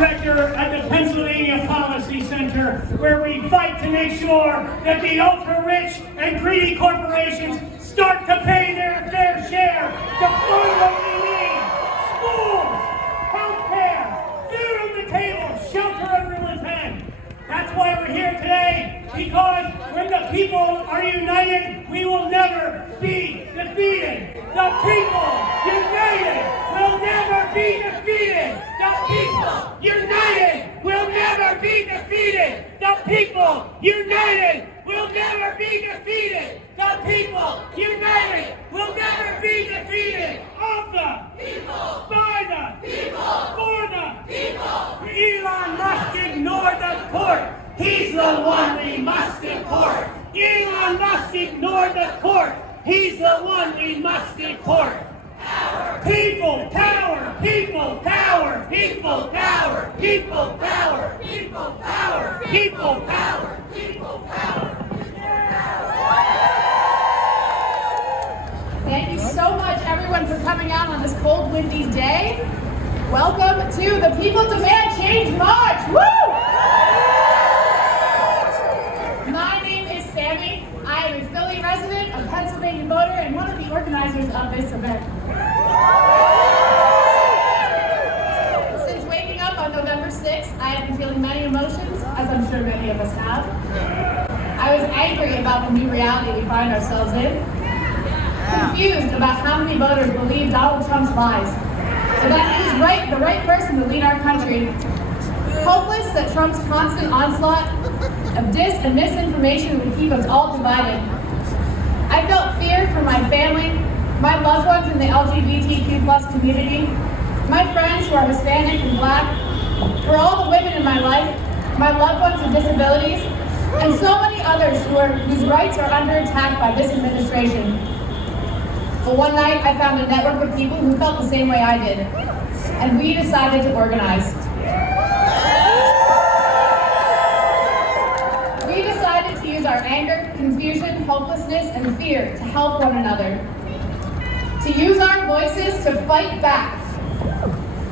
director at the Pennsylvania Policy Center, where we fight to make sure that the ultra-rich and greedy corporations start to pay their fair share to fund what we need. Schools, healthcare, food on the table, shelter everyone's head. That's why we're here today, because when the people are united, we will never be defeated. The people united will never be defeated. The people united will never be defeated. The people united will never be defeated. The people united will never be defeated. Of the people, by the people, for the people. Elon Musk ignored the court. He's the one we must deport. Elon Musk ignored the court. He's the one we must deport. Power. People power. People power. People power. People power. People power. People power. People power. Thank you so much, everyone, for coming out on this cold, windy day. Welcome to the People Demand Change March. Woo! My name is Sammy. I am a Philly resident, a Pennsylvania voter, and one of the organizers of this event. Since waking up on November 6th, I have been feeling many emotions, as I'm sure many of us have. I was angry about the new reality we find ourselves in. Confused about how many voters believe Donald Trump's lies, so that he's the right person to lead our country. Hopeless that Trump's constant onslaught of dis and misinformation would keep us all divided. I felt fear for my family, my loved ones in the LGBTQ+ community, my friends who are Hispanic and Black, for all the women in my life, my loved ones with disabilities, and so many others whose rights are under attack by this administration. But one night, I found a network of people who felt the same way I did, and we decided to organize. We decided to use our anger, confusion, hopelessness, and fear to help one another. To use our voices to fight back.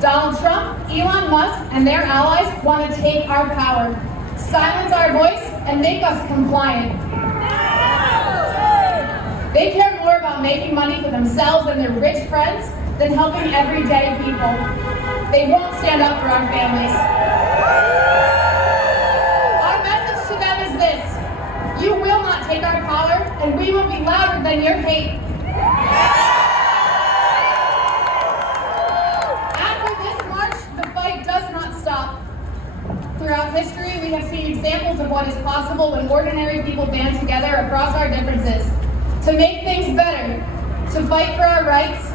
Donald Trump, Elon Musk, and their allies want to take our power, silence our voice, and make us compliant. They care more about making money for themselves and their rich friends than helping everyday people. They won't stand up for our families. Our message to them is this: you will not take our power, and we will be louder than your hate. After this march, the fight does not stop. Throughout history, we have seen examples of what is possible when ordinary people band together across our differences to make things better, to fight for our rights,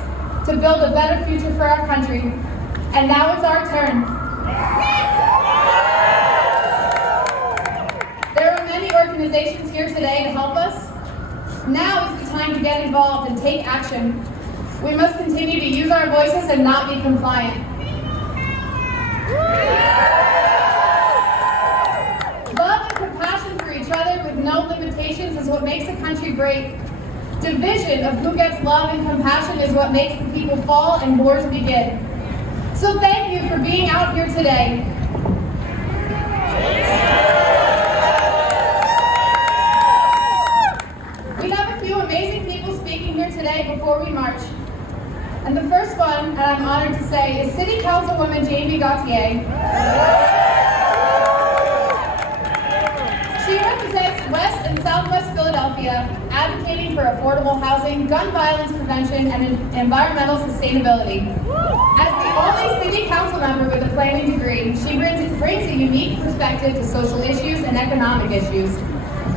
to build a better future for our country. And now it's our turn. There are many organizations here today to help us. Now is the time to get involved and take action. We must continue to use our voices and not be compliant. Love and compassion for each other with no limitations is what makes a country great. Division of who gets love and compassion is what makes the people fall and wars begin. So thank you for being out here today. We have a few amazing people speaking here today before we march. And the first one, and I'm honored to say, is City Councilwoman Jamie Gauthier. She represents West and Southwest Philadelphia, advocating for affordable housing, gun violence prevention, and environmental sustainability. As the only city council member with a planning degree, she brings a unique perspective to social issues and economic issues.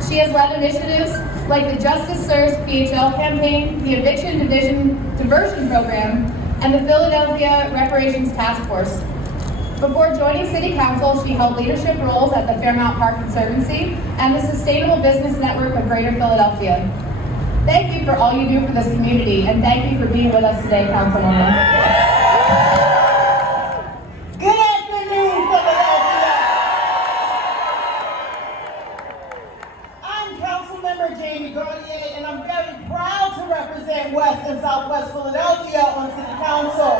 She has led initiatives like the Justice Serves PHL campaign, the Eviction Diversion Program, and the Philadelphia Reparations Task Force. Before joining City Council, she held leadership roles at the Fairmount Park Conservancy and the Sustainable Business Network of Greater Philadelphia. Thank you for all you do for this community, and thank you for being with us today, Councilwoman. Good afternoon, Philadelphia. I'm Councilmember Jamie Gauthier, and I'm very proud to represent West and Southwest Philadelphia on City Council.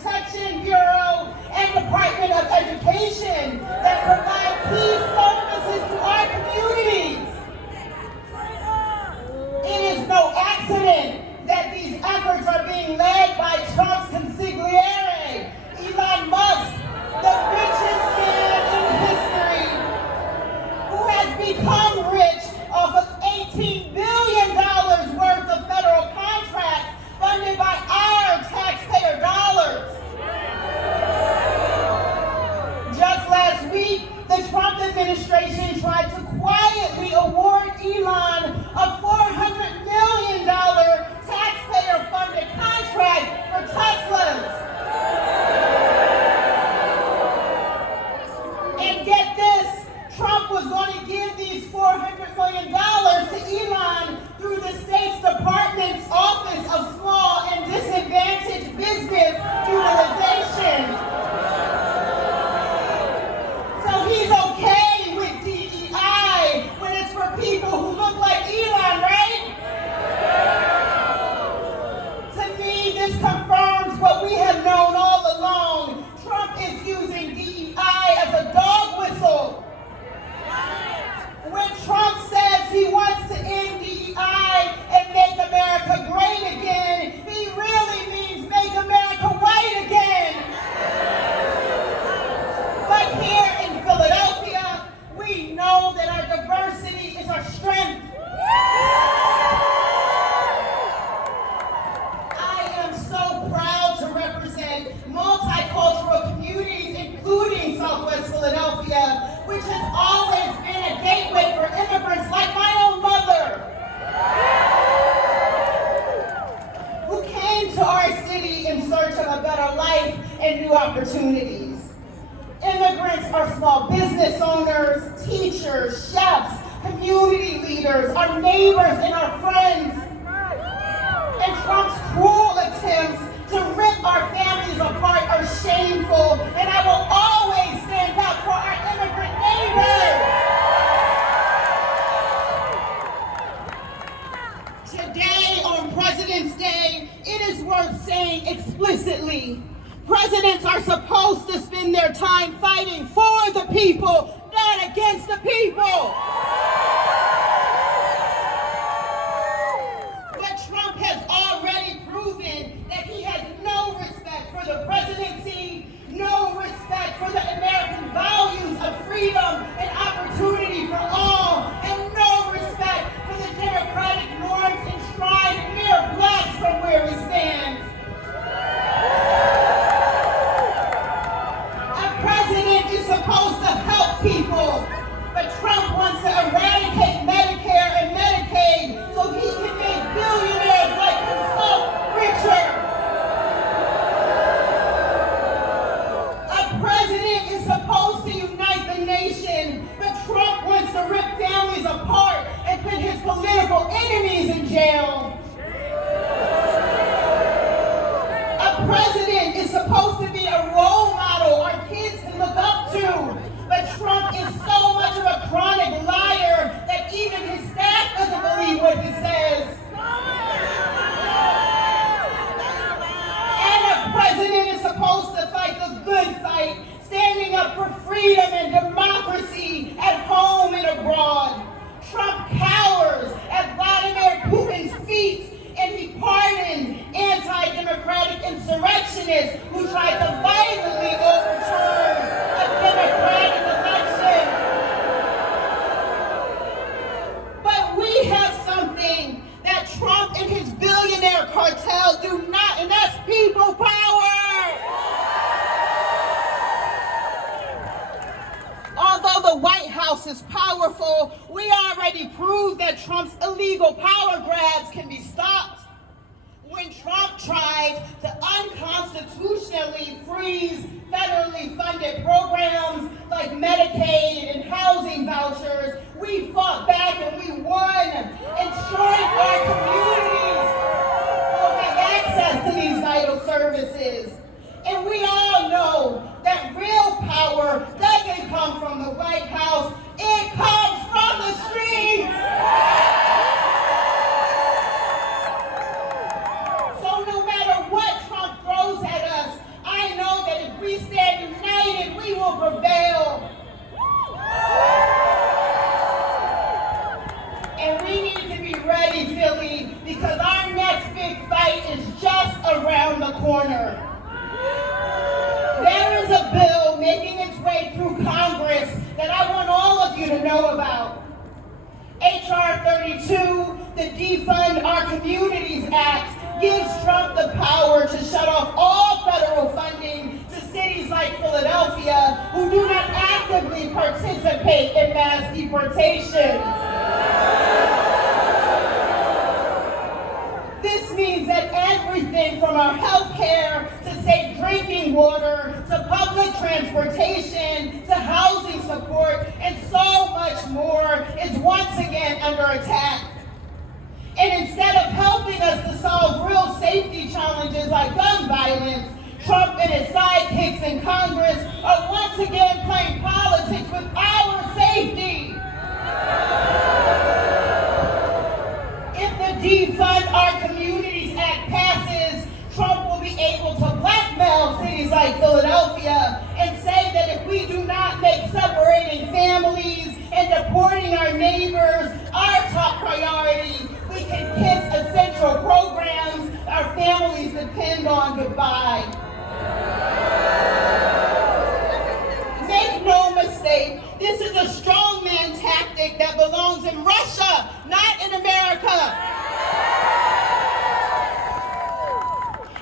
Protection Bureau and Department of Education that provide key services to our communities. It is no accident that these efforts are being led by Trump's consigliere, Elon Musk, the richest man in history, who has become rich off of $18 billion worth of federal contracts funded by our taxpayer dollars. Just last week, the Trump administration tried to quietly award Elon a $400 million taxpayer-funded contract for Teslas. And get this, Trump was going to give these $400 million to Elon through the state's department's Office of Small and Disadvantaged Business Utilization. So he's okay with DEI when it's for people who look like Elon, right? To me, this confirms what we have known all along. Trump is using DEI as a dog whistle. When Trump says he wants to end DEI and make America great again, he really means make America white again. But here in Philadelphia, we know that our diversity is our strength. I am so proud to represent multicultural communities, including Southwest Philadelphia, which has always been a gateway for immigrants like my own mother, who came to our city in search of a better life and new opportunities. Immigrants are small business owners, teachers, chefs, community leaders, our neighbors, and our friends. And Trump's cruel attempts to rip our families apart are shameful, and I will always stand up for our immigrant neighbors. Today, on President's Day, it is worth saying explicitly, presidents are supposed to spend their time fighting for the people, not against the people. But Trump has already proven that he has no respect for the presidency, no respect for the American values of freedom and opportunity for all, and no respect for the democratic norms enshrined mere blacks from where we stand. A president is supposed to help people, but Trump wants to eradicate Medicare and Medicaid so he can make billionaires like himself richer. A president is supposed to unite the nation, but Trump wants to rip families apart and put his political enemies in jail. A president is supposed to be a role model our kids can look up to, but Trump is so much of a chronic liar that even his staff doesn't believe what he says. And a president is supposed to fight the good fight, standing up for freedom and democracy at home and abroad. Trump cowers at Vladimir Putin's feet, and he pardoned anti-democratic insurrectionists who tried to violently overturn a democratic election. But we have something that Trump and his billionaire cartel do not, and that's people power. Although the White House is powerful, we already proved that Trump's illegal power grabs can be stopped. When Trump tried to unconstitutionally freeze federally funded programs like Medicaid and housing vouchers, we fought back and we won, ensuring our communities will have access to these vital services. And we all know that real power doesn't come from the White House, it comes from the streets. So no matter what Trump throws at us, I corner. There is a bill making its way through Congress that I want all of you to know about. H.R. 32, the Defund Our Communities Act, gives Trump the power to shut off all federal funding to cities like Philadelphia who do not actively participate in mass deportations. This means that everything from our health care to safe drinking water to public transportation to housing support and so much more is once again under attack. And instead of helping us to solve real safety challenges like gun violence, Trump and his sidekicks in Congress are once again playing politics with our safety. If the Defund Our Communities Act passes, Trump will be able to blackmail cities like Philadelphia and say that if we do not make separating families and deporting our neighbors our top priority, we can kiss essential programs our families depend on goodbye. Make no mistake, this is a strongman tactic that belongs in Russia, not in America.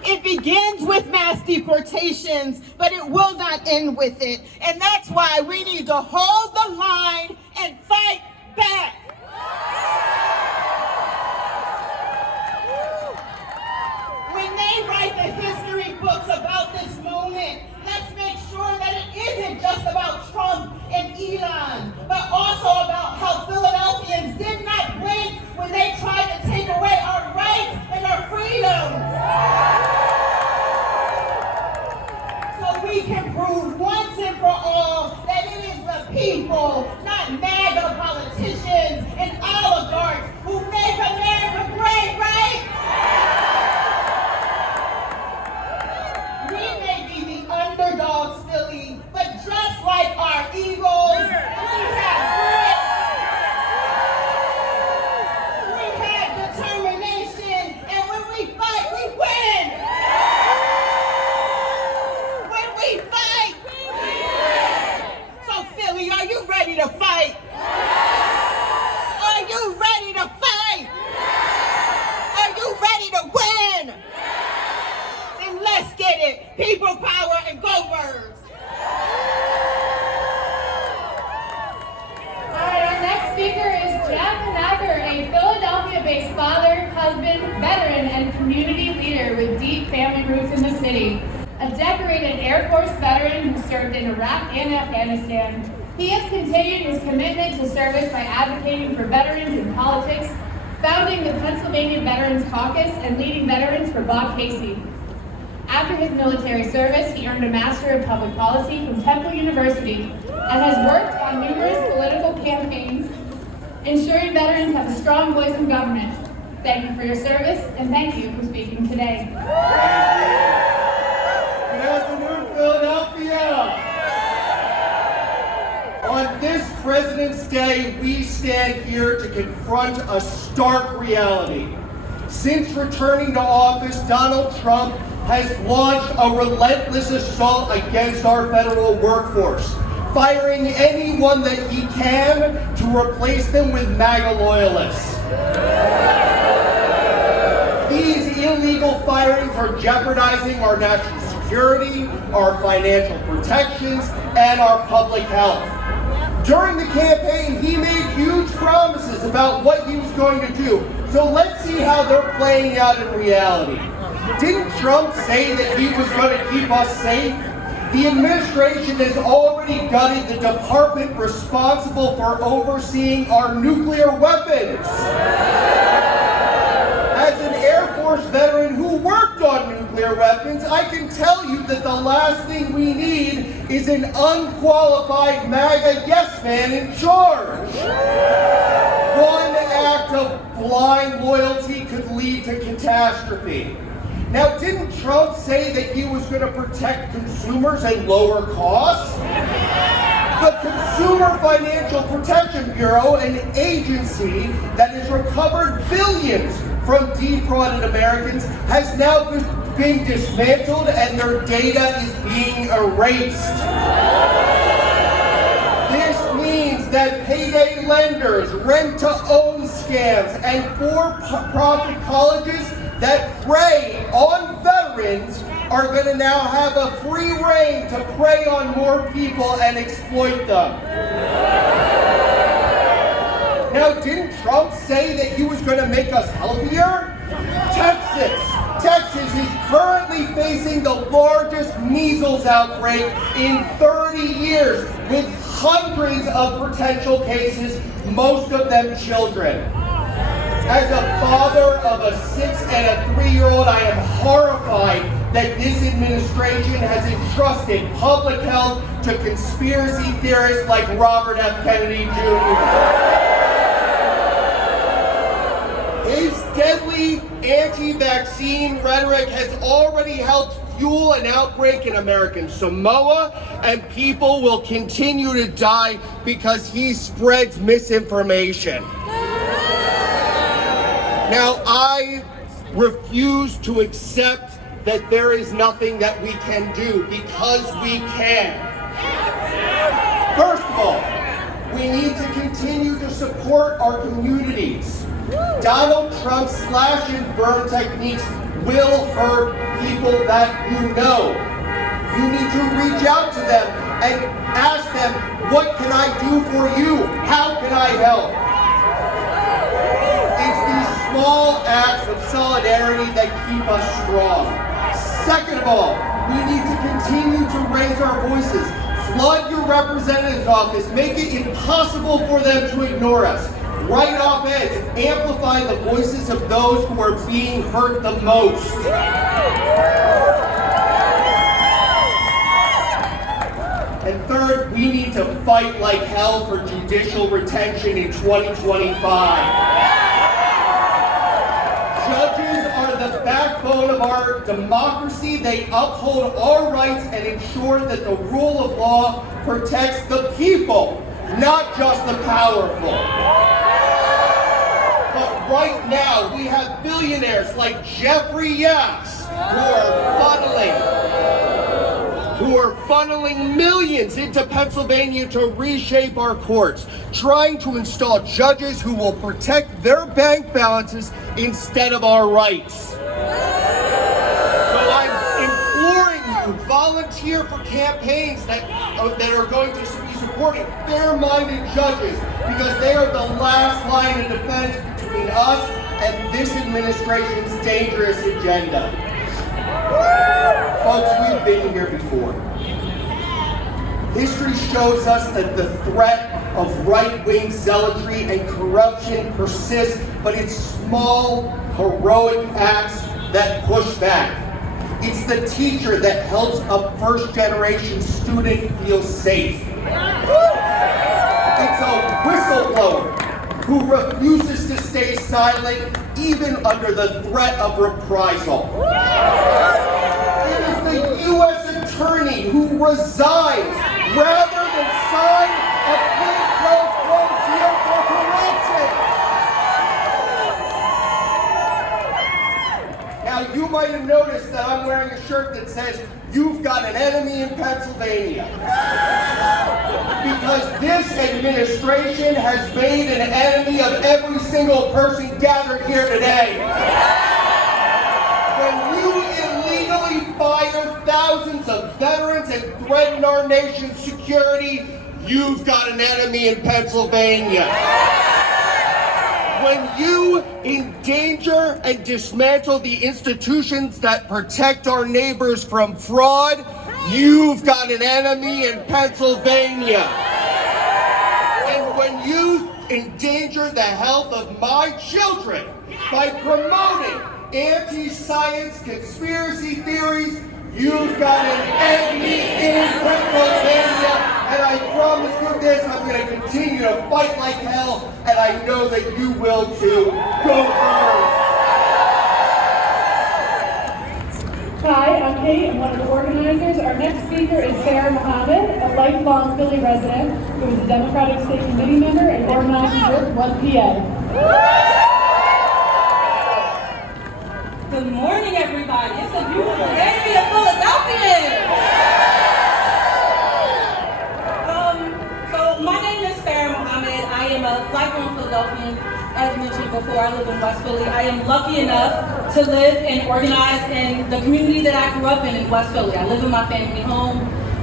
It begins with mass deportations, but it will not end with it. And that's why we need to hold the line and fight back. When they write the history books about this moment, let's make sure that it isn't just about Trump and Elon, but also about how Philadelphians did not blink when they tried to take away our rights and our freedoms. So we can prove once and for all that it is the people, not MAGA politicians and oligarchs, who make America great, right? We may be the underdogs, Philly, but just like our Eagles, we have grit. We have determination, and when we fight, we win. When we fight, we win. So Philly, are you ready to fight? Are you ready to fight? Are you ready to win? Then let's get it. People power and go birds. All right, our next speaker is Inacker, a Philadelphia-based father, husband, veteran, and community leader with deep family roots in the city. A decorated Air Force veteran who served in Iraq and Afghanistan, he has continued his commitment to service by advocating for veterans in politics, founding the Pennsylvania Veterans Caucus, and leading veterans for Bob Casey. After his military service, he earned a Master of Public Policy from Temple University and has worked on numerous political campaigns, ensuring veterans have a strong voice in government. Thank you for your service, and thank you for speaking today. Good afternoon, Philadelphia. On this President's Day, we stand here to confront a stark reality. Since returning to office, Donald Trump has launched a relentless assault against our federal workforce, firing anyone that he can to replace them with MAGA loyalists. These illegal firings are jeopardizing our national security, our financial protections, and our public health. During the campaign, he made huge promises about what he was going to do. So let's see how they're playing out in reality. Didn't Trump say that he was going to keep us safe? The administration has already gutted the department responsible for overseeing our nuclear weapons. As an Air Force veteran who worked on nuclear weapons, I can tell you that the last thing we need is an unqualified MAGA yes man in charge. One act of blind loyalty could lead to catastrophe. Now, didn't Trump say that he was going to protect consumers and lower costs? The Consumer Financial Protection Bureau, an agency that has recovered billions from defrauded Americans, has now being dismantled and their data is being erased. This means that payday lenders, rent-to-own scams, and for-profit colleges that prey on veterans are going to now have a free rein to prey on more people and exploit them. Now, didn't Trump say that he was going to make us healthier? Texas is currently facing the largest measles outbreak in 30 years, with hundreds of potential cases, most of them children. As a father of a 6- and 3-year-old, I am horrified that this administration has entrusted public health to conspiracy theorists like Robert F. Kennedy Jr. His deadly anti-vaccine rhetoric has already helped fuel an outbreak in American Samoa, and people will continue to die because he spreads misinformation. Now, I refuse to accept that there is nothing that we can do, because we can. First of all, we need to continue to support our communities. Donald Trump's slash and burn techniques will hurt people that you know. You need to reach out to them and ask them, what can I do for you? How can I help? It's these small acts of solidarity that keep us strong. Second of all, we need to continue to raise our voices. Flood your representative's office. Make it impossible for them to ignore us. Write op-eds, amplify the voices of those who are being hurt the most. And third, we need to fight like hell for judicial retention in 2025. Judges are the backbone of our democracy. They uphold our rights and ensure that the rule of law protects the people, not just the powerful. But right now, we have billionaires like Jeffrey Yass who are funneling millions into Pennsylvania to reshape our courts, trying to install judges who will protect their bank balances instead of our rights. So I'm imploring you, volunteer for campaigns that are going to be supporting fair-minded judges, because they are the last line of defense between us and this administration's dangerous agenda. Folks, we've been here before. History shows us that the threat of right-wing zealotry and corruption persists, but it's small, heroic acts that push back. It's the teacher that helps a first-generation student feel safe. It's a whistleblower who refuses to stay silent even under the threat of reprisal. It is the U.S. attorney who resigns rather than sign a quid pro quo deal for corruption. Now, you might have noticed that I'm wearing a shirt that says, "You've got an enemy in Pennsylvania." Because this administration has made an enemy of every single person gathered here today. When you illegally fire thousands of veterans and threaten our nation's security, you've got an enemy in Pennsylvania. When you endanger and dismantle the institutions that protect our neighbors from fraud, you've got an enemy in Pennsylvania. And when you endanger the health of my children by promoting anti-science conspiracy theories, you've got an enemy in Pennsylvania. And I promise you this, I'm going to continue to fight like hell, and I know that you will too. Go Garis! Hi, I'm Kate. I'm one of the organizers. Our next speaker is Farrah Mohammed, a lifelong Philly resident who is a Democratic State Committee member and organizes with 1PA. Good morning, everybody. It's a beautiful day to be a Philadelphian. So my name is Farrah Mohammed. I am a lifelong Philadelphian. As mentioned before, I live in West Philly. I am lucky enough to live and organize in the community that I grew up in West Philly. I live in my family home,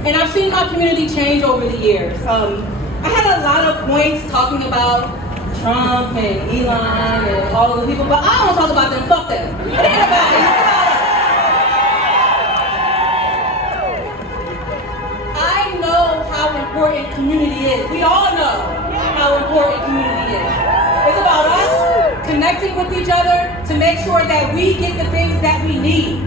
and I've seen my community change over the years. I had a lot of points talking about Trump and Elon and all of the people, but I don't want to talk about them. Fuck them. It ain't about it. It's about us. I know how important community is. We all know how important community is. It's about us connecting with each other to make sure that we get the things that we need.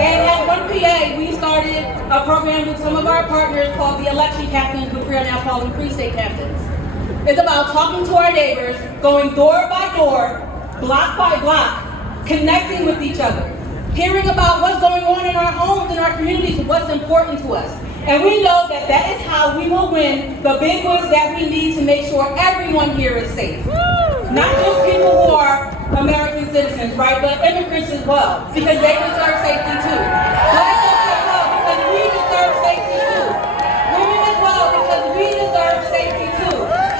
And at 1PA, we started a program with some of our partners called the election captains, which we are now calling precinct captains. It's about talking to our neighbors, going door by door, block by block, connecting with each other, hearing about what's going on in our homes, in our communities, what's important to us. And we know that that is how we will win the big wins that we need to make sure everyone here is safe. Not just people who are American citizens, right, but immigrants as well, because they deserve safety too. Black folks as well, because we deserve safety too. Women as well, because we deserve safety too.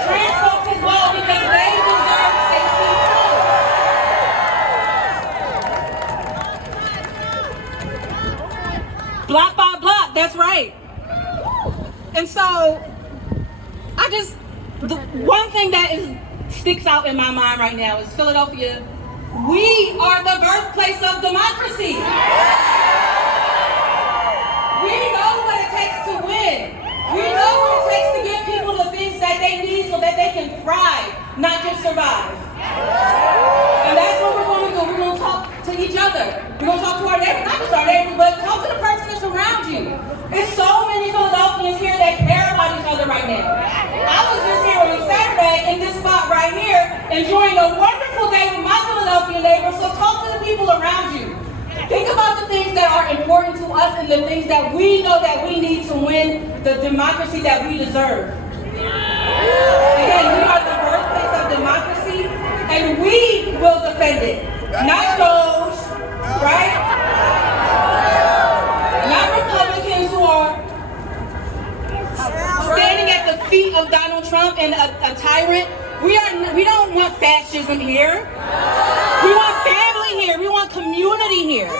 Trans folks as well, because they deserve safety too. Block by block, that's right. And so, the one thing that sticks out in my mind right now is Philadelphia. We are the birthplace of democracy. We know what it takes to win. We know what it takes to give people the things that they need so that they can thrive, not just survive. And that's what we're going to do. We're going to talk to each other. We're going to talk to our neighbors, not just our neighbors, but talk to the person that's around you. There's so many Philadelphians here that care about each other right now. I was just here on Saturday in this spot right here, enjoying a wonderful day with my Philadelphia neighbors, so talk to the people around you. Think about the things that are important to us and the things that we know that we need to win the democracy that we deserve. Again, we are the birthplace of democracy, and we will defend it. Not those, right? Not Republicans who are standing at the feet of Donald Trump and a tyrant. We don't want fascism here. We want family here. We want community here.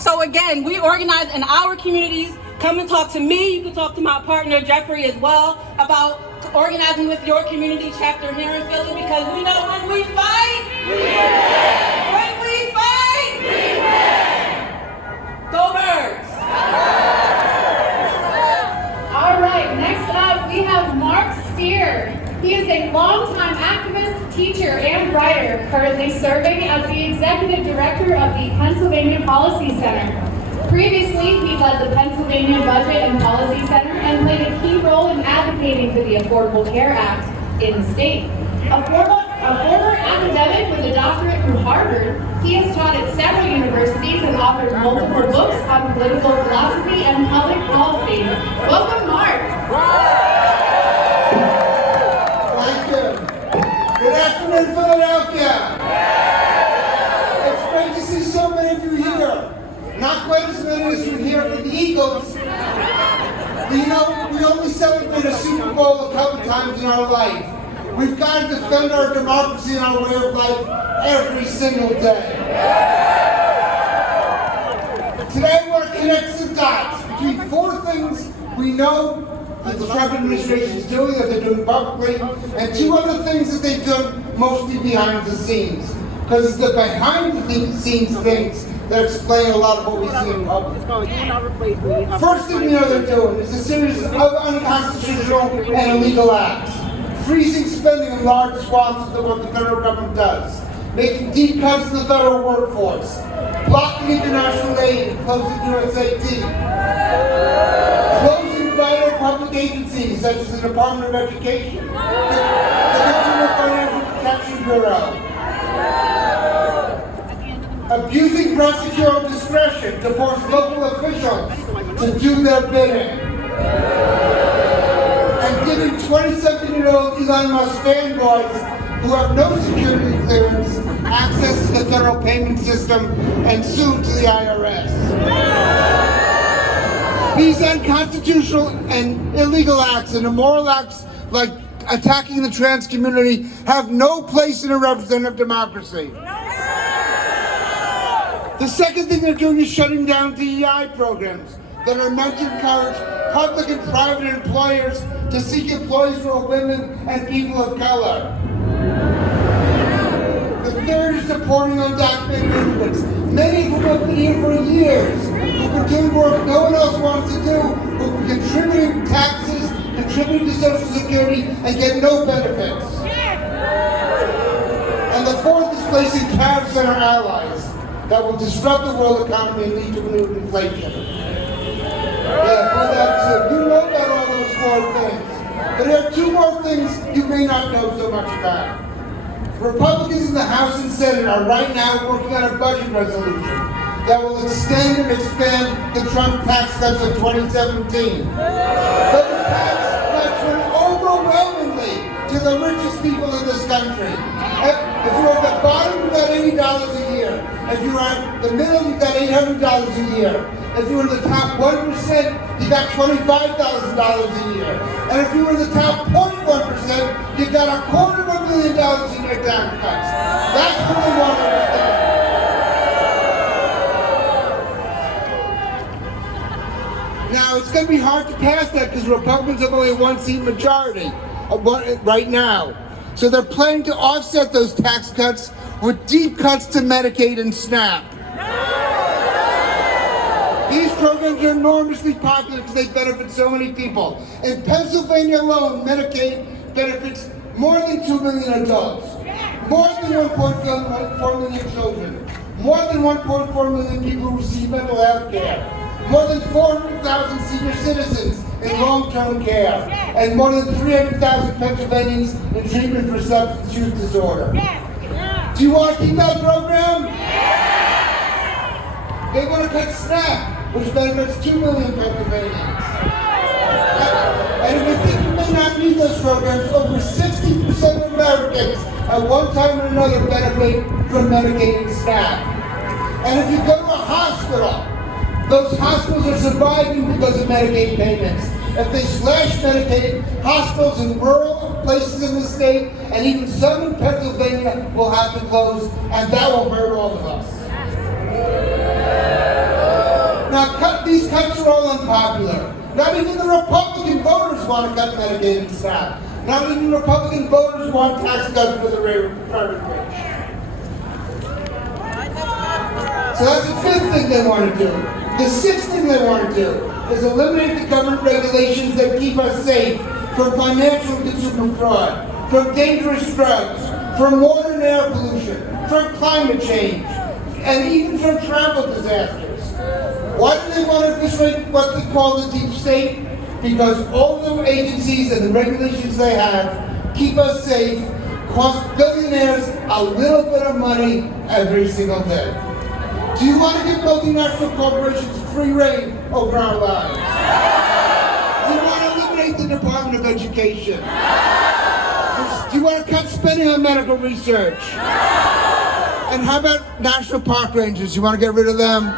So again, we organize in our communities. Come and talk to me. You can talk to my partner Jeffrey as well about organizing with your community chapter here in Philly, because we know when we fight, we win. When we fight, we win. Go Birds. All right, next up we have Marc Stier. He is a longtime activist, teacher, and writer, currently serving as the executive director of the Pennsylvania Policy Center. Previously, he led the Pennsylvania Budget and Policy Center and played a key role in advocating for the Affordable Care Act in the state. A former academic with a doctorate from Harvard, he has taught at several universities and authored multiple books on political philosophy and public policy. Welcome, Marc. Thank you. Good afternoon, Philadelphia. It's great to see so many of you here. Not quite as many as you here for the Eagles. But you know, we only celebrate a Super Bowl a couple times in our life. We've got to defend our democracy and our way of life every single day. Today I want to connect some dots between four things we know that the Trump administration is doing, that they're doing publicly, and two other things that they've done mostly behind the scenes. Because it's the behind the scenes things that explain a lot of what we see in public. First thing we know they're doing is a series of unconstitutional and illegal acts. Freezing spending in large swaths of what the federal government does. Making deep cuts in the federal workforce. Blocking international aid and closing USAID. Closing vital public agencies such as the Department of Education. The Consumer Financial Protection Bureau. Abusing prosecutorial discretion to force local officials to do their bidding. And giving 27-year-old Elon Musk fanboys who have no security clearance, access to the federal payment system, and soon to the IRS. These unconstitutional and illegal acts and immoral acts like attacking the trans community have no place in a representative democracy. The second thing they're doing is shutting down DEI programs that are meant to encourage public and private employers to seek employees who are women and people of color. The third is supporting undocumented immigrants, many of whom have been here for years, who are doing work no one else wants to do, who are contributing taxes, contributing to Social Security, and get no benefits. And the fourth is placing tariffs on our allies that will disrupt the world economy and lead to renewed inflation. Yeah, you know about all those four things. But there are two more things you may not know so much about. Republicans in the House and Senate are right now working on a budget resolution that will extend and expand the Trump tax cuts of 2017. Those tax cuts went overwhelmingly to the richest people in this country. If you're at the bottom, you got $80 a year. If you're at the middle, you got $800 a year. If you're in the top 1%, you got $25,000 a year. And if you were in the top 0.1%, you got $250,000 in your tax cuts. That's what we want to understand. Now, it's going to be hard to pass that because Republicans have only a one-seat majority right now. So they're planning to offset those tax cuts with deep cuts to Medicaid and SNAP. These programs are enormously popular because they benefit so many people. In Pennsylvania alone, Medicaid benefits more than 2 million adults, more than 1.4 million children, more than 1.4 million people who receive mental health care, more than 400,000 senior citizens in long-term care, and more than 300,000 Pennsylvanians in treatment for substance use disorder. Do you want to keep that program? They want to cut SNAP, which benefits 2 million Pennsylvanians. And if you think you may not need those programs, over 60% of Americans at one time or another benefit from Medicaid and SNAP. And if you go to a hospital, those hospitals are surviving because of Medicaid payments. If they slash Medicaid, hospitals in rural places in the state, and even some in Pennsylvania, will have to close, and that will hurt all of us. Now, these cuts are all unpopular. Not even the Republican voters want to cut Medicaid and SNAP. Not even Republican voters want tax cuts for the private rich. So that's the fifth thing they want to do. The sixth thing they want to do is eliminate the government regulations that keep us safe from financial and consumer fraud, from dangerous drugs, from water and air pollution, from climate change, and even from travel disasters. Why do they want to eviscerate what they call the deep state? Because all the agencies and the regulations they have keep us safe, cost billionaires a little bit of money every single day. Do you want to give multinational corporations free rein over our lives? Do you want to eliminate the Department of Education? Do you want to cut spending on medical research? And how about National Park Rangers? You want to get rid of them?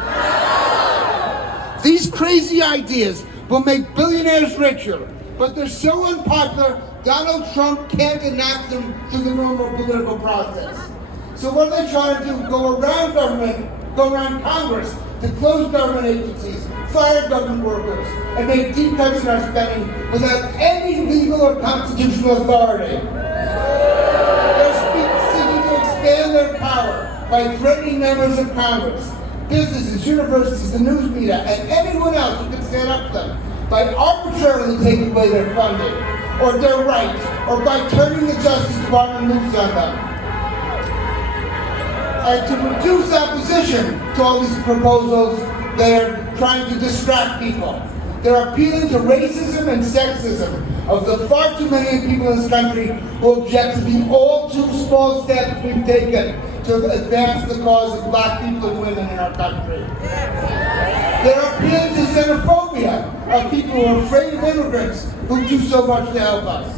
These crazy ideas will make billionaires richer, but they're so unpopular, Donald Trump can't enact them through the normal political process. So what are they trying to do? Go around government, go around Congress, to close government agencies, fire government workers, and make deep cuts in our spending without any legal or constitutional authority. They're seeking to expand their power by threatening members of Congress, businesses, universities, the news media, and anyone else who can stand up to them by arbitrarily taking away their funding or their rights, or by turning the Justice Department loose on them. And to reduce opposition to all these proposals, they're trying to distract people. They're appealing to racism and sexism of the far too many people in this country who object to the all too small steps we've taken to advance the cause of black people and women in our country. They're appealing to xenophobia of people who are afraid of immigrants who do so much to help us.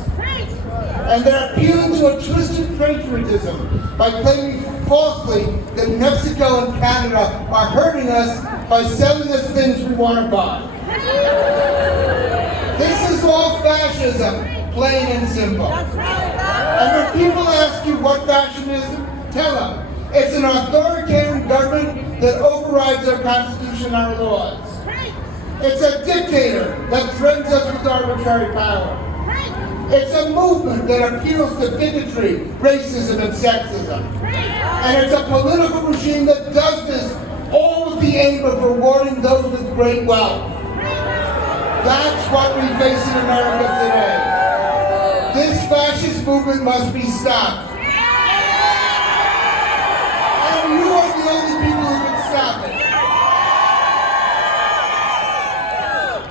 And they're appealing to a twisted patriotism by claiming falsely that Mexico and Canada are hurting us by selling us things we want to buy. This is all fascism, plain and simple. And when people ask you what fascism is, tell them it's an authoritarian government that overrides our Constitution and our laws. It's a dictator that threatens us with arbitrary power. It's a movement that appeals to bigotry, racism, and sexism. And it's a political regime that does this all with the aim of rewarding those with great wealth. That's what we face in America today. This fascist movement must be stopped. And you are the only people who can stop it.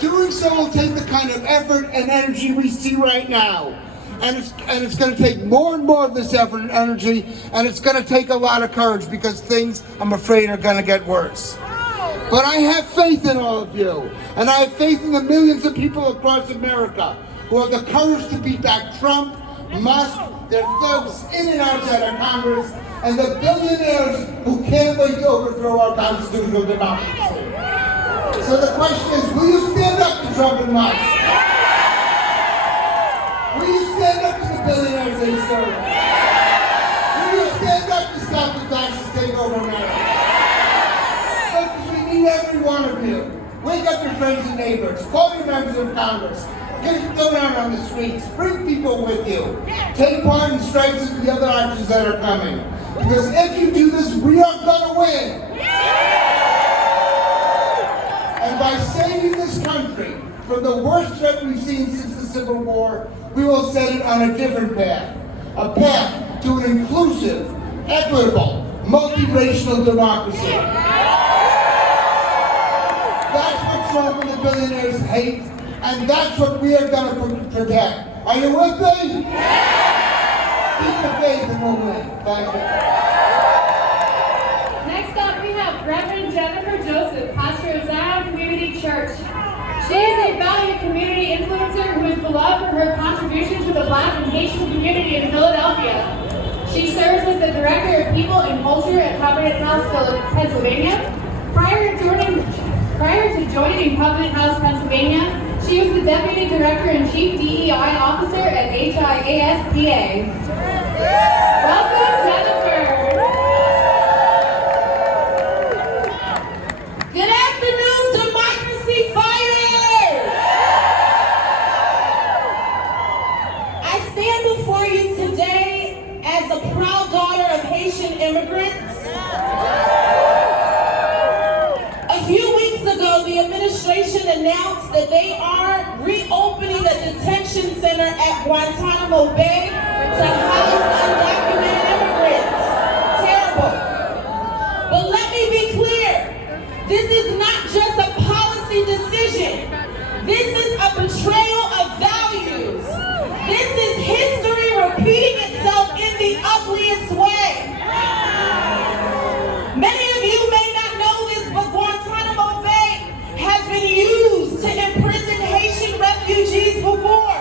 Doing so will take the kind of effort and energy we see right now. And it's going to take more and more of this effort and energy, and it's going to take a lot of courage because things, I'm afraid, are going to get worse. But I have faith in all of you, and I have faith in the millions of people across America who have the courage to beat back Trump, Musk, their thugs in and outside of Congress, and the billionaires who can't wait to overthrow our constitutional democracy. So the question is, will you stand up to Trump and Musk? Will you stand up to the billionaires they serve? Will you stand up to stop the fascist takeover of America? Because we need every one of you. Wake up your friends and neighbors. Call your members of Congress. Go down on the streets. Bring people with you. Take part in strikes and the other actions that are coming. Because if you do this, we are going to win. And by saving this country from the worst threat we've seen since the Civil War, we will set it on a different path. A path to an inclusive, equitable, multiracial democracy. That's what Trump and the billionaires hate, and that's what we are going to protect. Are you with me? Keep the faith and we'll win. Thank you. Next up, we have Reverend Jennifer Joseph, pastor of Zion Community Church. She is a valued community influencer who is beloved for her contribution to the Black and Haitian community in Philadelphia. She serves as the Director of People and Culture at Covenant House, Pennsylvania. Prior to joining Covenant House, Pennsylvania, she was the Deputy Director and Chief DEI Officer at HIASPA. Welcome, Jennifer. Good afternoon, Democracy Fighters! I stand before you today as a proud daughter of Haitian immigrants. A few weeks ago, the administration announced that they are reopening a detention center at Guantanamo Bay to house undocumented immigrants. Terrible. But let me be clear. This is not just a policy decision. This is a betrayal of values. This is history repeating itself in the ugliest way. Many of you may not know this, but Guantanamo Bay has been used to imprison Haitian refugees before.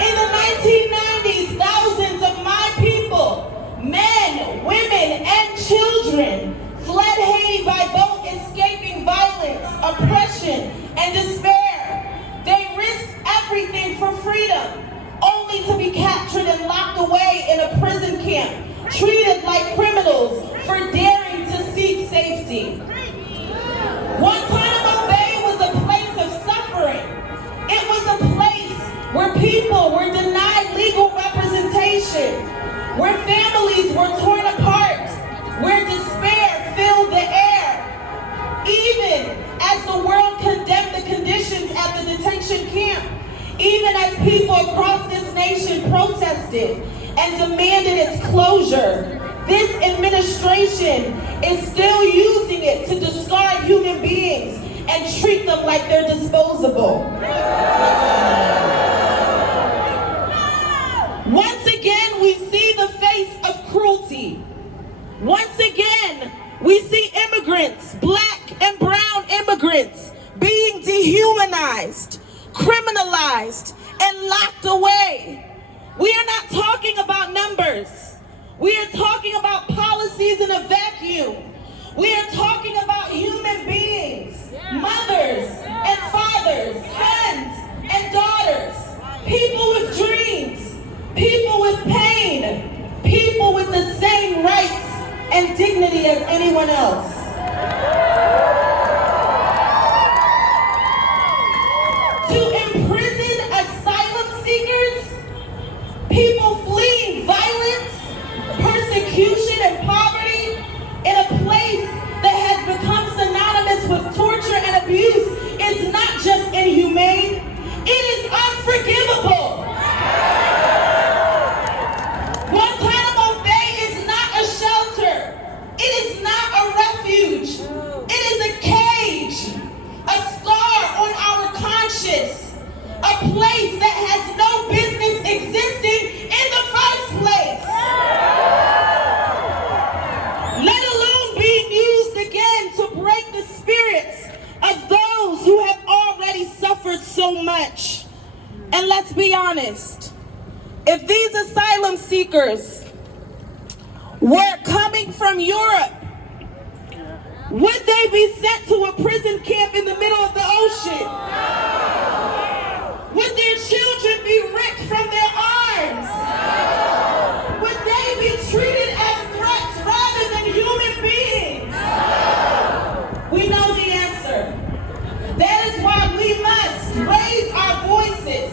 In the 1990s, thousands of my people, men, women, and children, fled Haiti by boat, escaping violence, oppression, and despair. They risked everything for freedom, only to be captured and locked away in a prison camp, treated like criminals for daring to seek safety. Guantanamo Bay was a place of suffering. It was a place where people were denied legal representation, where families were torn apart, where despair filled the air. Even as the world condemned the conditions at the detention camp, even as people across this nation protested and demanded its closure, this administration is still using it to discard human beings and treat them like they're disposable. Once again, we see the face of cruelty. Once again, we see immigrants, black and brown immigrants, being dehumanized, criminalized, and locked away. We are not talking about numbers. We are talking about policies in a vacuum. We are talking about human beings, mothers and fathers, sons and daughters, people with dreams, people with pain, people with the same rights and dignity as anyone else. To imprison asylum seekers, people fleeing violence, persecution, and poverty in a place that has become synonymous with torture and abuse is not just inhumane, it is unforgivable. Guantanamo Bay is not a shelter. It is not a refuge. It is a cage, a scar on our conscience, a place that has no business existing in the first place. Let alone being used again to break the spirits of those who have already suffered so much. And let's be honest, if these asylum seekers were coming from Europe, would they be sent to a prison camp in the middle of the ocean? Would their children be ripped from their arms? Would they be treated as threats rather than human beings? We know the answer. That is why we must raise our voices.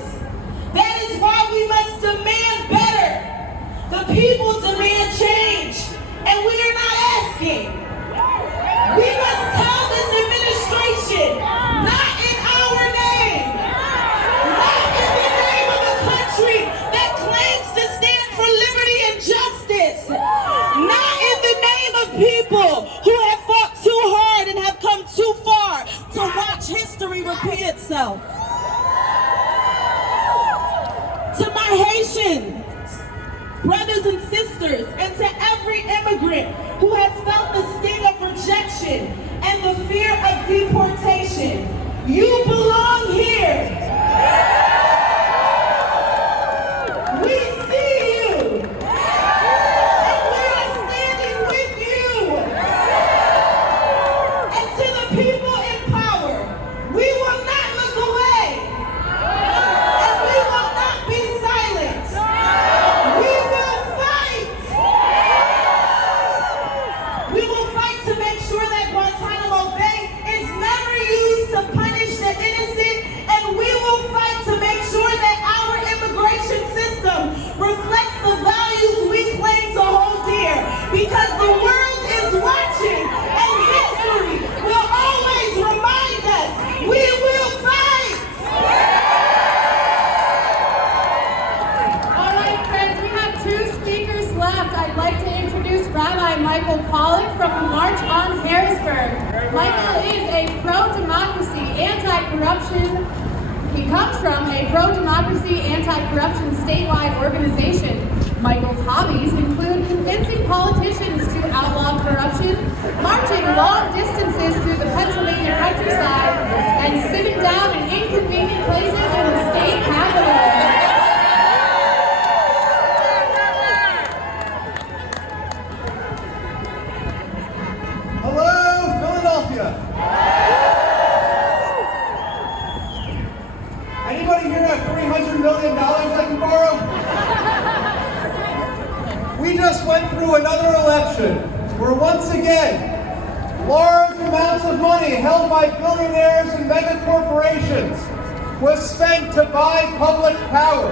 That is why we must demand better. The people demand change, and we are not asking. We must tell this administration, not in our name, not in the name of a country that claims to stand for liberty and justice, not in the name of people who have fought too hard and have come too far to watch history repeat itself. To my Haitian brothers and sisters, and to every immigrant who has felt the sting of rejection and the fear of deportation, you belong here. We see you, and we are standing with you. And to the people in power, we will not look away, and we will not be silent. We will fight. We will fight to make sure that Guantanamo Bay is never used to punish the innocent, and we will fight to make sure that our immigration system reflects the values we claim to hold dear, because the world is watching, and history will always remind us we will fight. All right, friends, we have 2 speakers left. I'd like to introduce Rabbi Michael Pollack from the March on Harrisburg. Michael is a pro-democracy, anti-corruption. He comes from a pro-democracy, anti-corruption statewide organization. Michael's hobbies include convincing politicians to outlaw corruption, marching long distances through the Pennsylvania countryside, and sitting down in inconvenient places in the state capitol. Hello, Philadelphia. Anybody here have $300 million I can borrow? We just went through another election where once again, large amounts of money held by billionaires and mega corporations was spent to buy public power.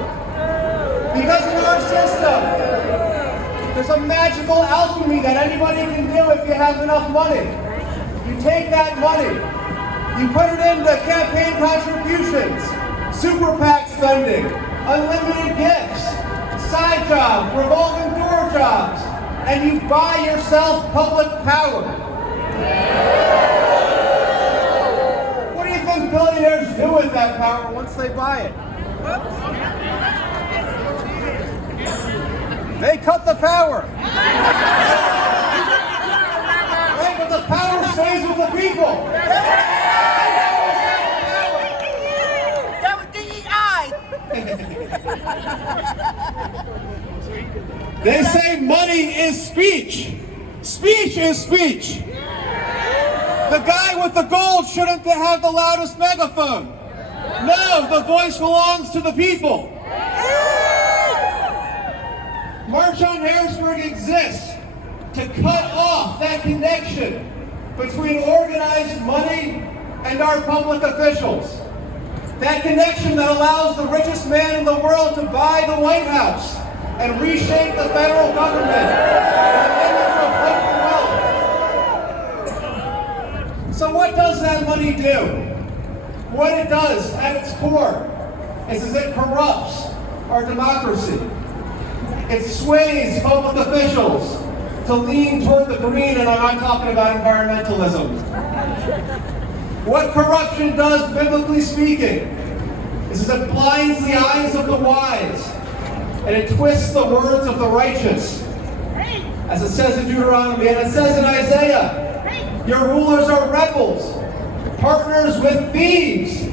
Because in our system, there's a magical alchemy that anybody can do if you have enough money. You take that money, you put it into campaign contributions, super PAC spending, unlimited gifts, side jobs, revolving door jobs, and you buy yourself public power. What do you think billionaires do with that power once they buy it? They cut the power. Right, but the power stays with the people. That was DEI. They say money is speech. Speech is speech. The guy with the gold shouldn't have the loudest megaphone. No, the voice belongs to the people. March on Harrisburg exists to cut off that connection between organized money and our public officials. That connection that allows the richest man in the world to buy the White House and reshape the federal government in the image of wealth. So what does that money do? What it does at its core is it corrupts our democracy. It sways public officials to lean toward the green, and I'm not talking about environmentalism. What corruption does, biblically speaking, is it blinds the eyes of the wise, and it twists the words of the righteous. As it says in Deuteronomy, and it says in Isaiah, your rulers are rebels, partners with thieves.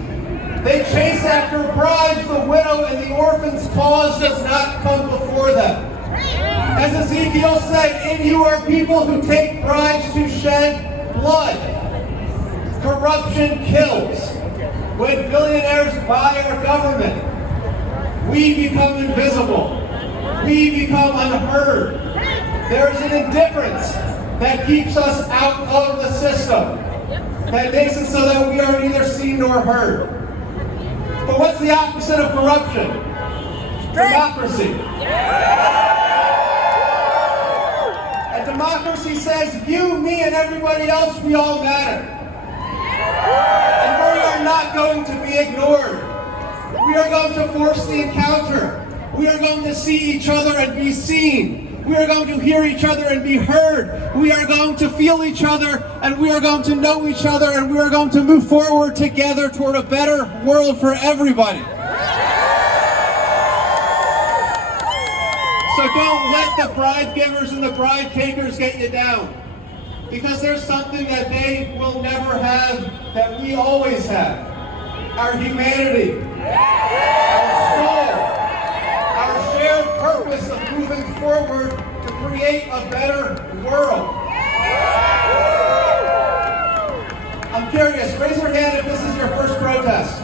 They chase after bribes, the widow and the orphan's cause does not come before them. As Ezekiel said, in you are people who take bribes to shed blood. Corruption kills. When billionaires buy our government, we become invisible. We become unheard. There is an indifference that keeps us out of the system, that makes it so that we are neither seen nor heard. But what's the opposite of corruption? Democracy. And democracy says you, me, and everybody else, we all matter. And we are not going to be ignored. We are going to force the encounter. We are going to see each other and be seen. We are going to hear each other and be heard. We are going to feel each other, and we are going to know each other, and we are going to move forward together toward a better world for everybody. So don't let the bribe givers and the bribe takers get you down. Because there's something that they will never have that we always have. Our humanity, our soul, our shared purpose of moving forward to create a better world. I'm curious, raise your hand if this is your first protest.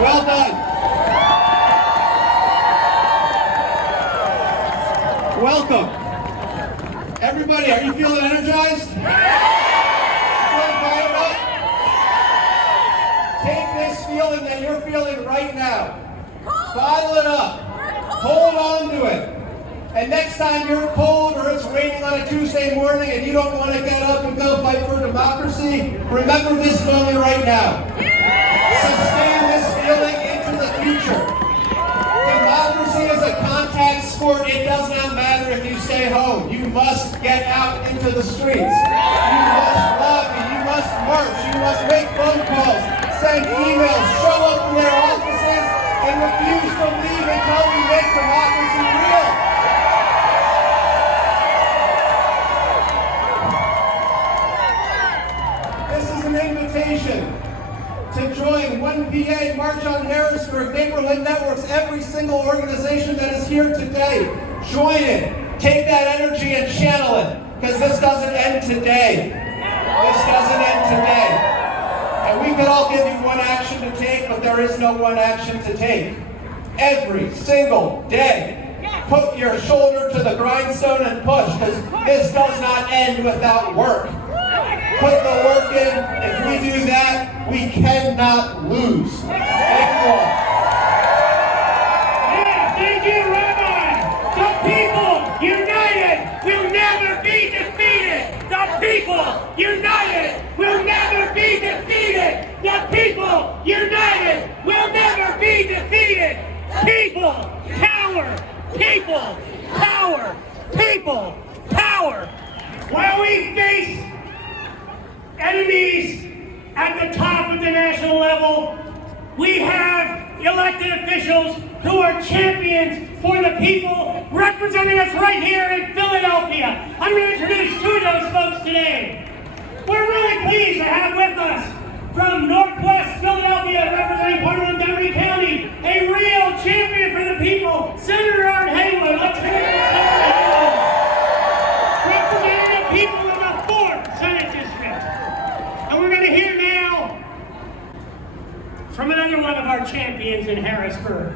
Well done. Welcome. Everybody, are you feeling energized? Feeling fired up? Take this feeling that you're feeling right now. Bottle it up. Hold on to it. And next time you're cold or it's raining on a Tuesday morning and you don't want to get up and go fight for democracy, remember this moment right now. Sustain this feeling into the future. Democracy is a contact sport. It does not matter if you stay home. You must get out into the streets. You must lobby. You must march. You must make phone calls, send emails, show up in their offices, and refuse to leave until we make democracy real. This is an invitation to join 1PA, March on Harrisburg, Neighborhood Networks, every single organization that is here today. Join it. Take that energy and channel it, because this doesn't end today. This doesn't end today. And we could all give you one action to take, but there is no one action to take. Every single day, put your shoulder to the grindstone and push, because this does not end without work. Put the work in. If we do that, we cannot lose. Thank you all. Yeah, thank you, Rabbi. The people united will never be defeated. The people united will never be defeated. The people united will never be defeated. People, power. People, power. People, power. While we face enemies at the top of the national level, we have elected officials who are champions for the people, representing us right here in Philadelphia. I'm going to introduce two of those folks today. We're really pleased to have with us from Northwest Philadelphia, representing part of Montgomery County, a another one of our champions in Harrisburg.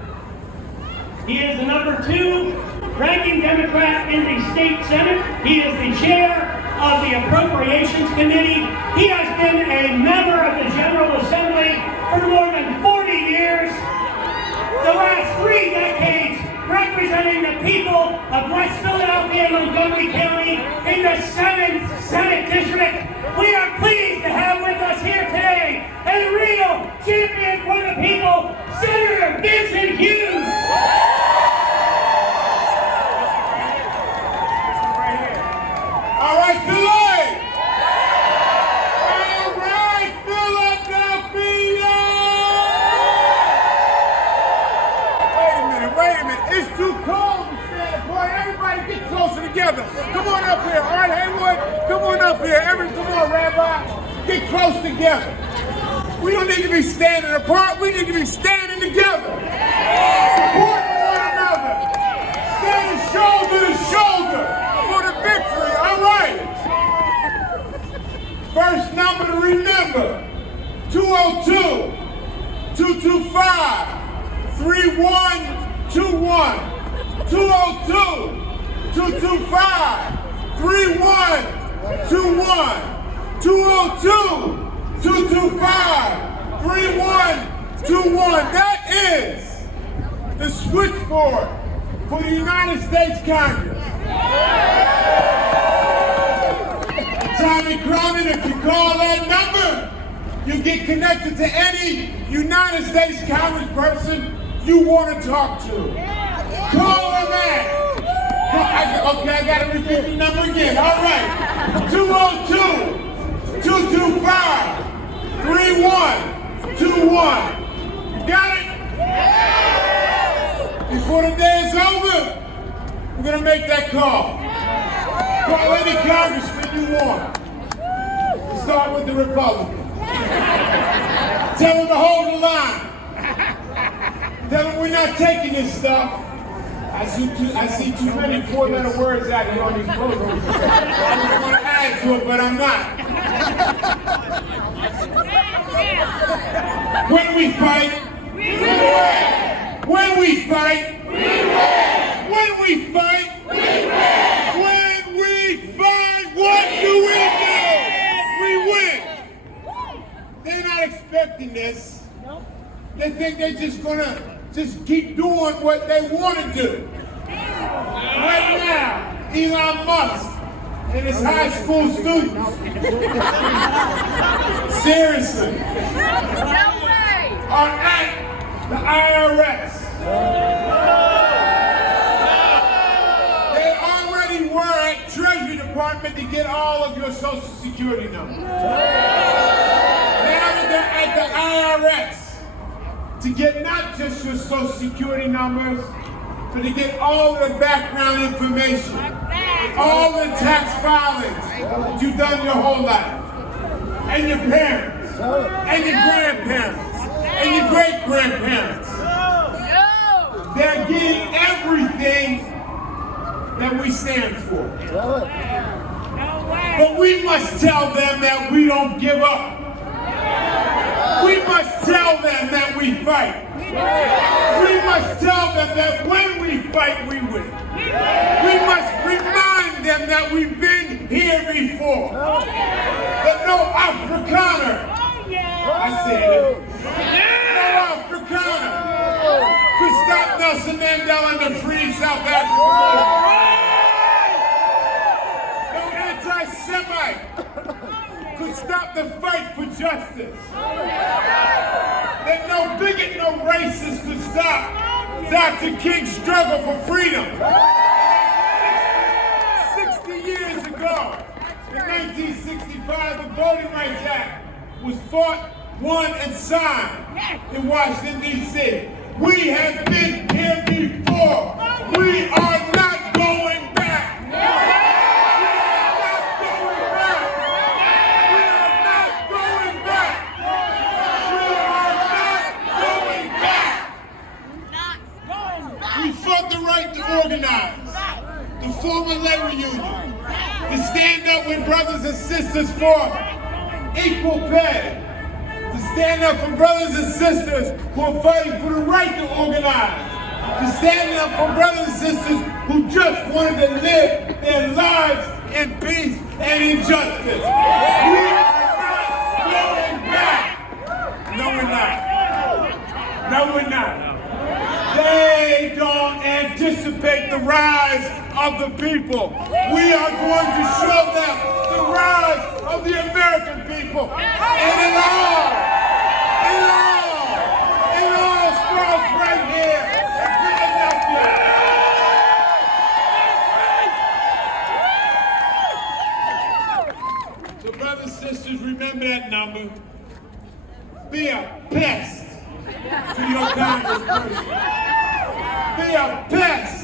He is the number 2 ranking Democrat in the state Senate. He is the chair of the Appropriations Committee. He has been a member of the General Assembly for more than 40 years. The last 3 decades representing the people of West Philadelphia and Montgomery County in the 7th Senate District. We are pleased to have with us here today a real champion for the people, Senator Vincent Hughes. All right, Philly! All right, Philadelphia! Wait a minute. It's too cold to stand apart. Everybody get closer together. Come on up here. All right, Haywood, come on up here. Come on, Rabbi. Get close together. We don't need to be standing apart. We need to be standing together. Support one another. Standing shoulder to shoulder for the victory. All right. First number to remember, 202-225-3121. 202-225-3121. 202-225-3121. That is the switchboard for the United States Congress. Tommy Cronin, if you call that number, you get connected to any United States congressperson you want to talk to. Call them that. Okay, I got to repeat the number again. All right. 202-225-3121. You got it? Before the day is over, we're going to make that call. Call any congressman you want. Start with the Republicans. Tell them to hold the line. Tell them we're not taking this stuff. I see too many 4-letter words out here on these programs. I just want to add to it, but I'm not. When we fight, we win. When we fight, we win. When we fight, we win. When we fight, what do? We win. They're not expecting this. They think they're just gonna keep doing what they want to do. Right now, Elon Musk and his high school students, seriously, are at the IRS. They already were at Treasury Department to get all of your Social Security numbers. Now they're at the IRS to get not just your Social Security numbers, but to get all the background information, all the tax filings that you've done your whole life, and your parents, and your grandparents, and your great-grandparents. They're getting everything that we stand for. But we must tell them that we don't give up. We must tell them that we fight. We must tell them that when we fight, we win. We must remind them that we've been here before. That no Afrikaner, I said it, no Afrikaner could stop Nelson Mandela and the free South Africa. No anti-Semite could stop the fight for justice. That no bigot, no racist could stop Dr. King's struggle for freedom. 60 years ago, in 1965, the Voting Rights Act was fought, won, and signed in Washington, D.C. We have been here before. We are not going back. The right to organize, to form a labor union, to stand up with brothers and sisters for equal pay, to To stand up for brothers and sisters who are fighting for the right to organize. To stand up for brothers and sisters who just wanted to live their lives in peace and in justice. We are not going back. No, we're not. No, we're not. They don't anticipate the rise of the people. We are going to show them the rise of the American people. And it all starts right here in Philadelphia. So brothers and sisters, remember that number. Be a pest to your congressperson. Be a pest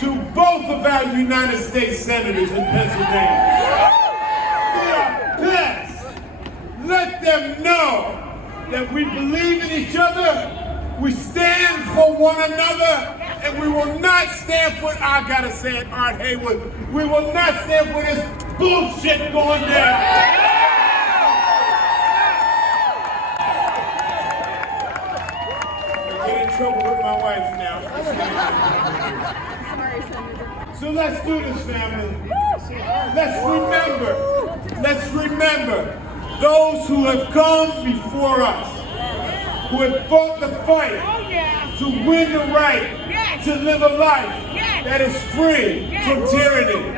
to both of our United States senators in Pennsylvania. Be a pest. Let them know that we believe in each other, we stand for one another, and we will not stand for, I gotta say it, Art Haywood, we will not stand for this bullshit going down. Trouble with my wife now. So let's do this, family. Let's remember those who have come before us, who have fought the fight to win the right to live a life that is free from tyranny.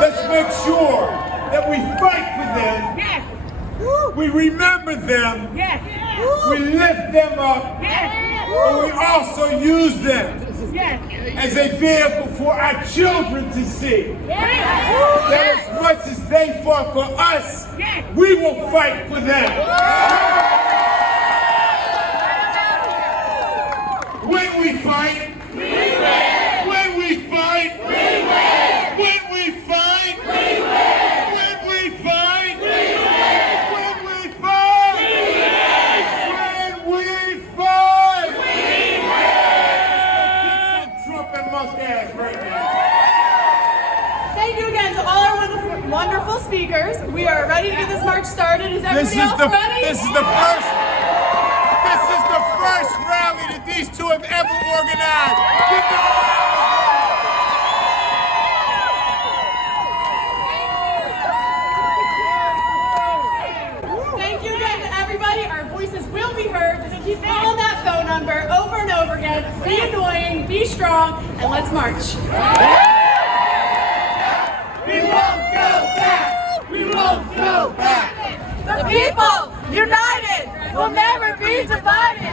Let's make sure that we fight for them, we remember them, we lift them up, but we also use them as a vehicle for our children to see that as much as they fought for us, we will fight for them. When we fight, we win. When we fight, we win. When we fight, we win. When we fight, we win. When we fight, we win. When we fight, we win. Kick some Trump and mustache right now. Thank you again to all our wonderful speakers. We are ready to get this march started. Is everybody else ready? This is the first rally that these two have ever organized. Thank you again to everybody. Our voices will be heard. Just keep calling that phone number over and over again. Be annoying, be strong, and let's march. We won't go back! We won't go back! The people, united, will never be divided.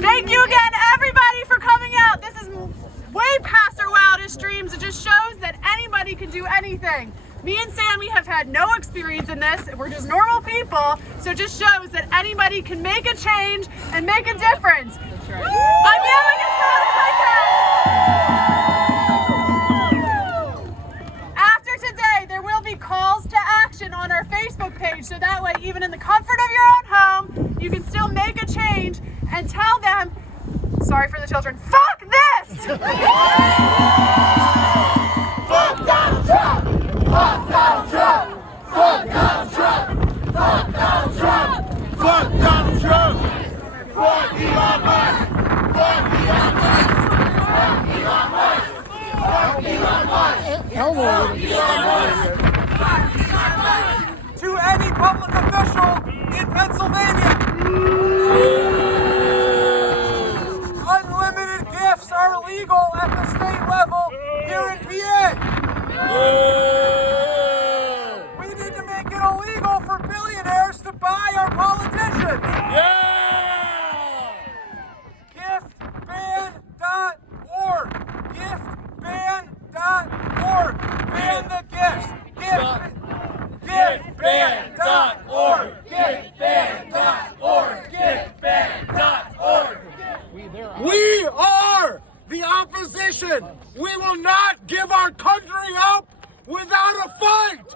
Thank you again, everybody, for coming out. This is way past our wildest dreams. It just shows that anybody can do anything. Me and Sammy have had no experience in this. We're just normal people, so it just shows that anybody can make a change and make a difference. That's right. I'm yelling as loud as I can. After today, there will be calls to action on our Facebook page, so that way, even in the comfort of your own home, you can still make a change and tell them, sorry for the children, fuck this! Fuck Donald Trump! Fuck Donald Trump! Fuck Donald Trump! Fuck Donald Trump! Fuck Donald Trump! Fuck Elon Musk! Fuck Elon Musk! Fuck Elon Musk! Fuck Elon Musk! Fuck Elon Musk! To any public official in Pennsylvania, unlimited gifts are illegal at the state level here in PA. We need to make it illegal for billionaires to buy our politicians. Giftban.org. Giftban.org. Ban the gifts. Giftban.org. Giftban.org. Giftban.org. We are the opposition. We will not give our country up without a fight.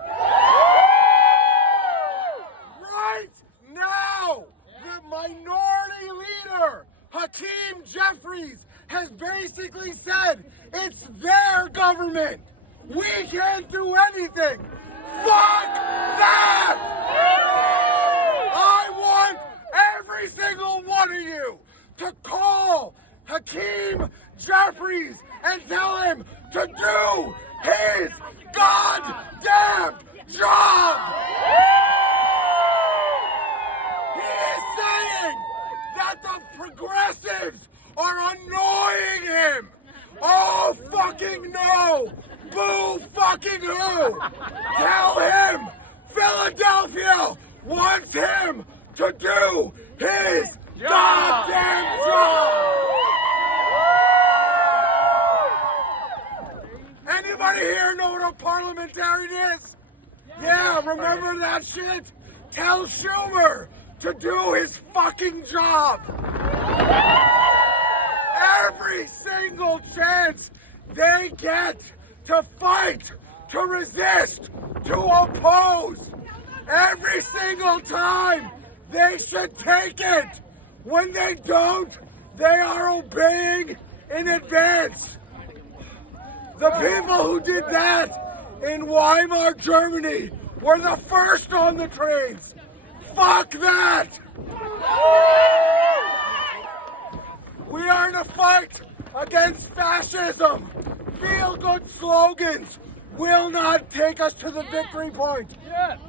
Right now, the minority leader, Hakeem Jeffries, has basically said it's their government. We can't do anything. Fuck that! I want every single one of you to call Hakeem Jeffries and tell him to do his goddamn job! He is saying that the progressives are annoying him! Oh fucking no! Boo fucking who! Tell him Philadelphia wants him to do his goddamn job! Anybody here know what a parliamentarian is? Yeah, remember that shit? Tell Schumer to do his fucking job! Every single chance they get to fight, to resist, to oppose, every single time they should take it. When they don't, they are obeying in advance. The people who did that in Weimar, Germany, were the first on the trains. Fuck that! We are in a fight against fascism. Feel-good slogans will not take us to the victory point.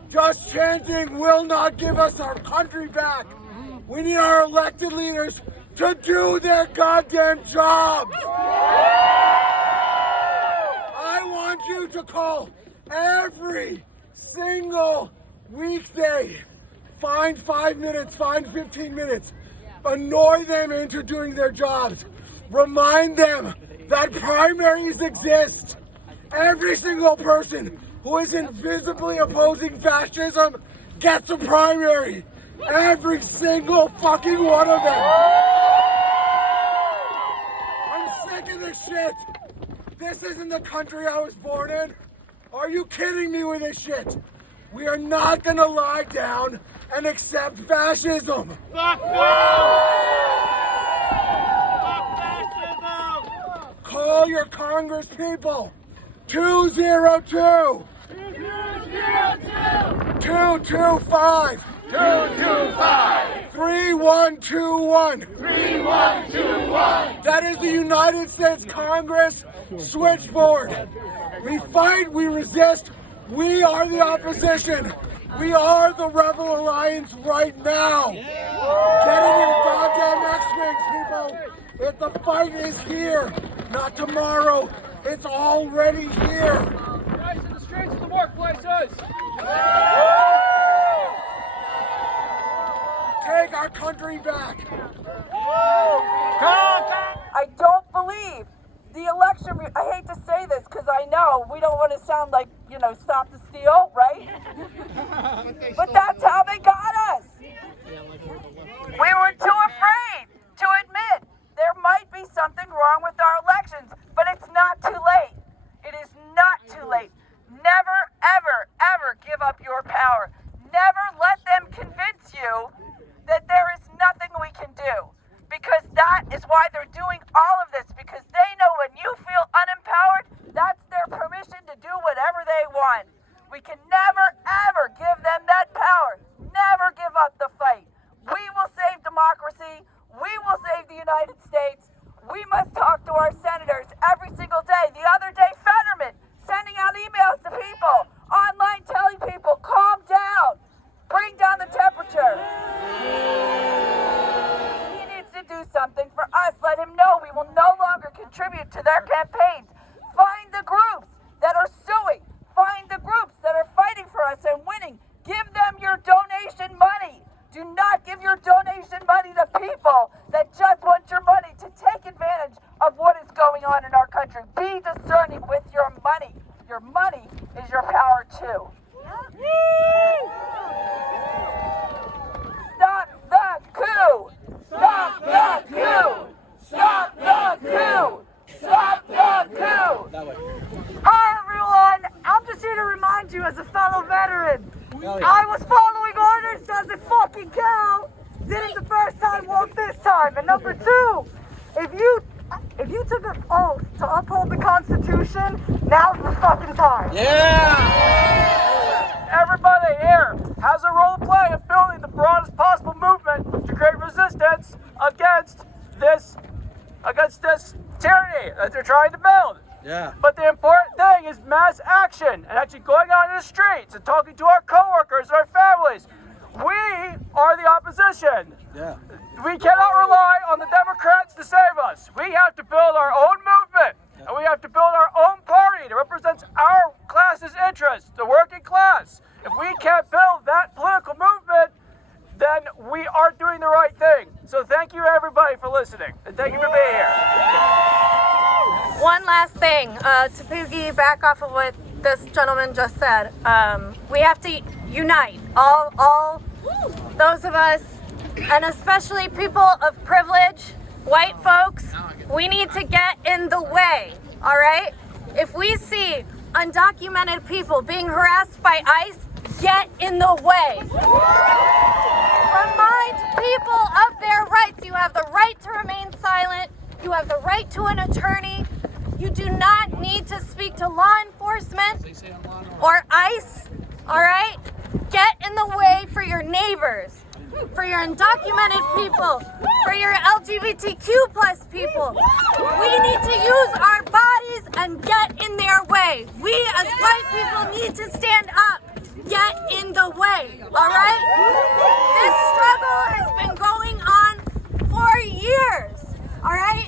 Just chanting will not give us our country back. We need our elected leaders to do their goddamn jobs. I want you to call every single weekday. Find 5 minutes, find 15 minutes. Annoy them into doing their jobs. Remind them that primaries exist. Every single person who isn't visibly opposing fascism gets a primary. Every single fucking one of them. I'm sick of this shit. This isn't the country I was born in. Are you kidding me with this shit? We are not gonna lie down and accept fascism. Fuck fascism! Call your Congress people. 202 225 3121. That is the United States Congress switchboard. We fight, we resist. We are the opposition. We are the Rebel Alliance right now. Get in your goddamn X-Wings, people. If the fight is here, not tomorrow. It's already here. Rise in the streets of the workplaces. take our country back. I don't believe the election, I hate to say this because I know we don't want to sound like, stop the steal, right? But that's how they got us. We were too afraid to admit there might be something wrong with our elections, but it's not too late. It is not too late. Never, ever, ever give up your power. Never let them convince you that there is nothing we can do. Because that is why they're doing all of this, because they know when you feel unempowered, that's their permission to do whatever they want. We can never, ever give them that power. Never give up the fight. We will save democracy. We will save the United States. We must talk to our senators every single day. The other day, Fetterman sending out emails to people, online telling people, calm down, bring down the temperature. To do something for us. Let him know we will no longer contribute to their campaigns. Find the groups that are suing. Find the groups that are fighting for us and winning. Give them your donation money. Do not give your donation money to people that just want your money to take advantage of what is going on in our country. Be discerning with your money. Your money is your power too. Stop the coup! Stop the coup! Stop the coup! Stop the coup! Hi everyone! I'm just here to remind you as a fellow veteran, I was following orders as a fucking cow. Did it the first time, won't this time. And number two, if you took an oath to uphold the Constitution, now's the fucking time. Yeah! Everybody here has a role to play in building the broadest possible movement to create resistance against this tyranny that they're trying to build. Yeah. But the important thing is mass action and actually going out in the streets and talking to our coworkers and our families. We are the opposition. Yeah. We cannot rely on the Democrats to save us. We have to build our own movement, and we have to build our own party that represents our class's interests, the working class. If we can't build that political movement, then we aren't doing the right thing. So thank you everybody for listening, and thank you for being here. One last thing, to piggyback off of what this gentleman just said, we have to unite, all those of us, and especially people of privilege, white folks. We need to get in the way, all right? If we see undocumented people being harassed by ICE, get in the way. Remind people of their rights. You have the right to remain silent. You have the right to an attorney. You do not need to speak to law enforcement or ICE, all right? Get in the way for your neighbors, for your undocumented people, for your LGBTQ plus people. We need to use our bodies and get in their way. We as white people need to stand up. Get in the way, all right? This struggle has been going on for years, all right?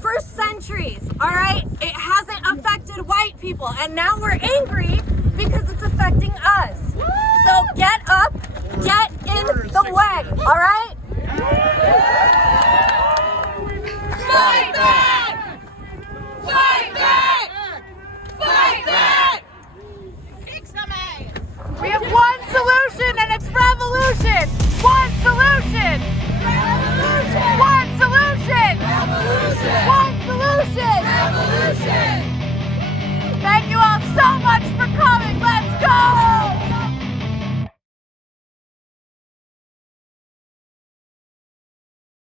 For centuries, all right? It hasn't affected white people, and now we're angry because it's affecting us. So get up, get in the way, all right? Fight back! Fight back! Fight back! Kick some ass! We have one solution, and it's revolution! One solution!